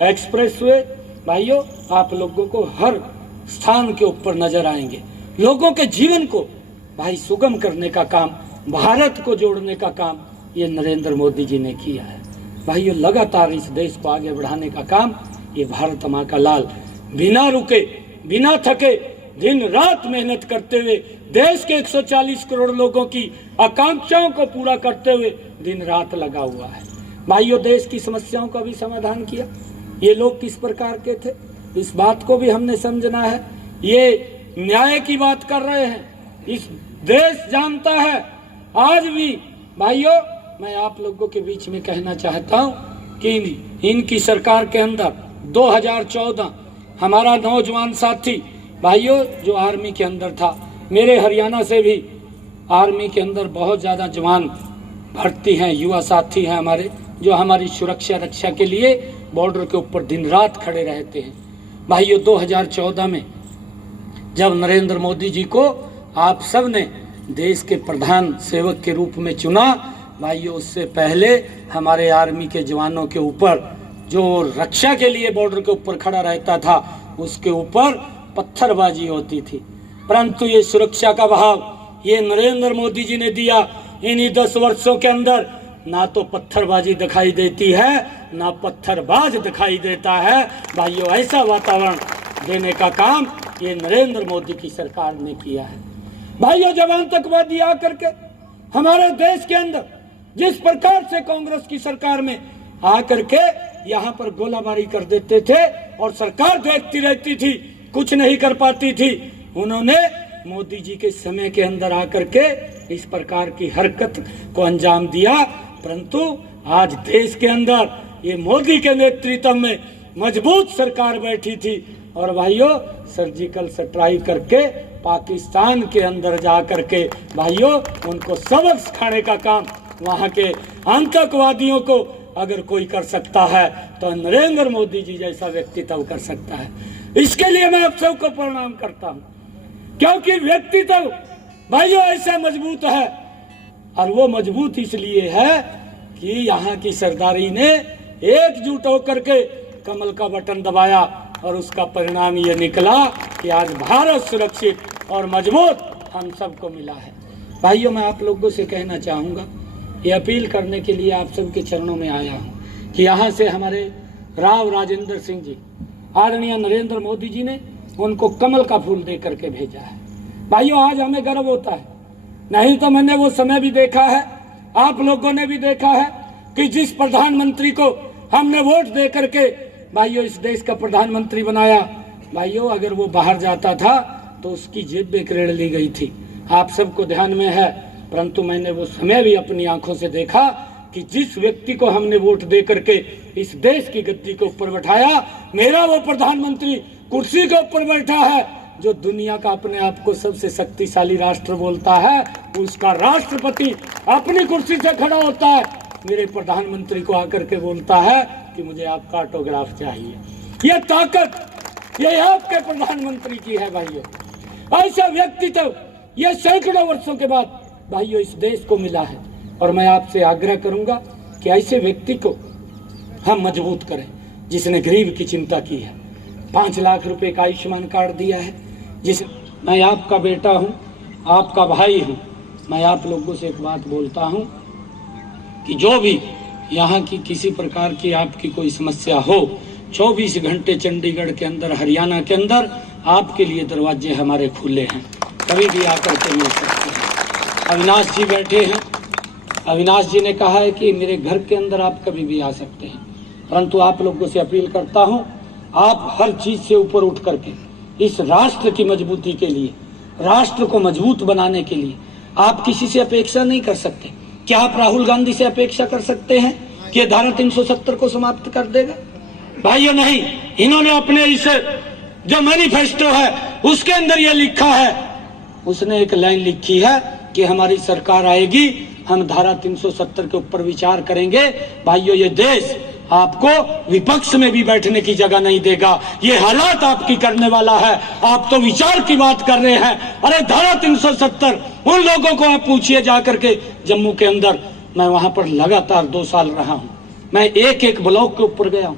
Expressway भाइयों आप लोगों को हर स्थान के ऊपर नजर आएंगे। लोगों के जीवन को भाई सुगम करने का काम, भारत को जोड़ने का काम ये नरेंद्र मोदी जी ने किया है। भाइयों लगातार इस देश को आगे बढ़ाने का काम ये भारत माँ का लाल बिना रुके बिना थके दिन रात मेहनत करते हुए देश के 140 करोड़ लोगों की आकांक्षाओं को पूरा करते हुए दिन रात लगा हुआ है। भाइयों देश की समस्याओं का भी समाधान किया। ये लोग किस प्रकार के थे इस बात को भी हमने समझना है। ये न्याय की बात कर रहे हैं, इस देश जानता है। आज भी भाइयों मैं आप लोगों के बीच में कहना चाहता हूं कि इनकी सरकार के अंदर 2014 हमारा नौजवान साथी भाइयों जो आर्मी के अंदर था, मेरे हरियाणा से भी आर्मी के अंदर बहुत ज़्यादा जवान भर्ती हैं, युवा साथी हैं हमारे, जो हमारी सुरक्षा रक्षा के लिए बॉर्डर के ऊपर दिन रात खड़े रहते हैं। भाइयों 2014 में जब नरेंद्र मोदी जी को आप सब ने देश के प्रधान सेवक के रूप में चुना, भाइयों उससे पहले हमारे आर्मी के जवानों के ऊपर जो रक्षा के लिए बॉर्डर के ऊपर खड़ा रहता था उसके ऊपर पत्थरबाजी होती थी। परंतु ये सुरक्षा का भाव ये नरेंद्र मोदी जी ने दिया। इन्हीं 10 वर्षों के अंदर ना तो पत्थरबाजी दिखाई देती है ना पत्थरबाज दिखाई देता है। भाइयों ऐसा वातावरण देने का काम ये नरेंद्र मोदी की सरकार ने किया है। भाइयों जब आतंकवादी आकर के हमारे देश के अंदर जिस प्रकार से कांग्रेस की सरकार में आकर के यहाँ पर गोलाबारी कर देते थे और सरकार देखती रहती थी, कुछ नहीं कर पाती थी, उन्होंने मोदी जी के समय के अंदर आकर के इस प्रकार की हरकत को अंजाम दिया। परंतु आज देश के अंदर ये मोदी के नेतृत्व में मजबूत सरकार बैठी थी और भाइयों सर्जिकल स्ट्राइक करके पाकिस्तान के अंदर जा करके भाइयों उनको सबक सिखाने का काम वहाँ के आतंकवादियों को अगर कोई कर सकता है तो नरेंद्र मोदी जी जैसा व्यक्तित्व कर सकता है। इसके लिए मैं आप सबको प्रणाम करता हूँ, क्योंकि व्यक्तित्व भाइयों ऐसा मजबूत है और वो मजबूत इसलिए है कि यहाँ की सरदारी ने एकजुट होकर के कमल का बटन दबाया और उसका परिणाम ये निकला कि आज भारत सुरक्षित और मजबूत हम सबको मिला है। भाइयों मैं आप लोगों से कहना चाहूँगा, ये अपील करने के लिए आप सबके चरणों में आया हूँ कि यहाँ से हमारे राव राजेंद्र सिंह जी आदरणीय नरेंद्र मोदी जी ने उनको कमल का फूल दे करके भेजा है। भाइयों आज हमें गर्व होता है, नहीं तो मैंने वो समय भी देखा है, आप लोगों ने भी देखा है कि जिस प्रधानमंत्री को हमने वोट दे करके भाइयों इस देश का प्रधानमंत्री बनाया, भाइयों अगर वो बाहर जाता था तो उसकी जेब में करेड़ ली गई थी, आप सबको ध्यान में है। परंतु मैंने वो समय भी अपनी आंखों से देखा कि जिस व्यक्ति को हमने वोट दे करके इस देश की गद्दी के ऊपर बैठाया, मेरा वो प्रधानमंत्री कुर्सी के ऊपर बैठा है जो दुनिया का अपने आप को सबसे शक्तिशाली राष्ट्र बोलता है, उसका राष्ट्रपति अपनी कुर्सी से खड़ा होता है, मेरे प्रधानमंत्री को आकर के बोलता है कि मुझे आपका ऑटोग्राफ चाहिए। ये ताकत ये आपके प्रधानमंत्री की है। भाइयों ऐसा व्यक्तित्व ये सैकड़ों वर्षों के बाद भाइयों इस देश को मिला है और मैं आपसे आग्रह करूंगा कि ऐसे व्यक्ति को हम मजबूत करें जिसने गरीब की चिंता की है, 5 लाख रुपए का आयुष्मान कार्ड दिया है। जिस मैं आपका बेटा हूं, आपका भाई हूं, मैं आप लोगों से एक बात बोलता हूं कि जो भी यहाँ की किसी प्रकार की आपकी कोई समस्या हो, 24 घंटे चंडीगढ़ के अंदर हरियाणा के अंदर आपके लिए दरवाजे हमारे खुले हैं, कभी भी आकर के मिल सकते हैं। अविनाश जी बैठे हैं, अविनाश जी ने कहा है कि मेरे घर के अंदर आप कभी भी आ सकते हैं। परंतु आप लोगों से अपील करता हूं, आप हर चीज से ऊपर उठ करके इस राष्ट्र की मजबूती के लिए, राष्ट्र को मजबूत बनाने के लिए आप किसी से अपेक्षा नहीं कर सकते। क्या आप राहुल गांधी से अपेक्षा कर सकते हैं कि धारा 370 को समाप्त कर देगा? भाइयों नहीं, इन्होंने अपने इस जो मैनिफेस्टो है उसके अंदर यह लिखा है, उसने एक लाइन लिखी है कि हमारी सरकार आएगी, हम धारा 370 के ऊपर विचार करेंगे। भाइयों ये देश आपको विपक्ष में भी बैठने की जगह नहीं देगा, ये हालात आपकी करने वाला है। आप तो विचार की बात कर रहे हैं, अरे धारा 370 उन लोगों को आप पूछिए जाकर के जम्मू के अंदर। मैं वहां पर लगातार 2 साल रहा हूं, मैं एक एक ब्लॉक के ऊपर गया हूं,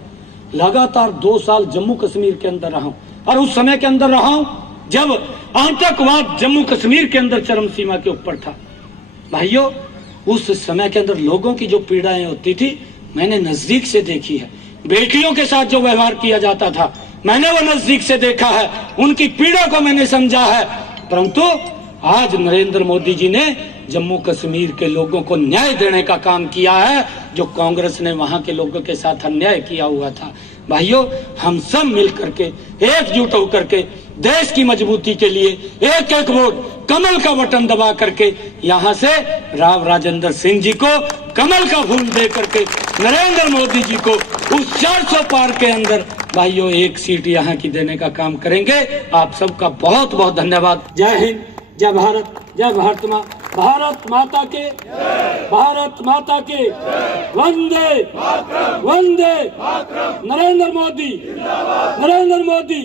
लगातार 2 साल जम्मू कश्मीर के अंदर रहा हूं, और उस समय के अंदर रहा हूं जब आतंकवाद जम्मू कश्मीर के अंदर चरम सीमा के ऊपर था। भाइयों, उस समय के अंदर लोगों की जो पीड़ाएं होती थी मैंने नजदीक से देखी है। बेटियों के साथ जो व्यवहार किया जाता था मैंने वो नजदीक से देखा है, उनकी पीड़ा को मैंने समझा है। परंतु आज नरेंद्र मोदी जी ने जम्मू कश्मीर के लोगों को न्याय देने का काम किया है, जो कांग्रेस ने वहां के लोगों के साथ अन्याय किया हुआ था। भाइयों, हम सब मिलकर के एकजुट होकर के देश की मजबूती के लिए एक एक वोट कमल का बटन दबा करके यहाँ से राव राजेंद्र सिंह जी को कमल का फूल दे करके नरेंद्र मोदी जी को उस 400 पार के अंदर भाइयों एक सीट यहाँ की देने का काम करेंगे। आप सबका बहुत बहुत धन्यवाद। जय हिंद, जय भारत, जय भारत माँ, भारत माता के, भारत माता के, वंदे वंदे, नरेंद्र मोदी, नरेंद्र मोदी।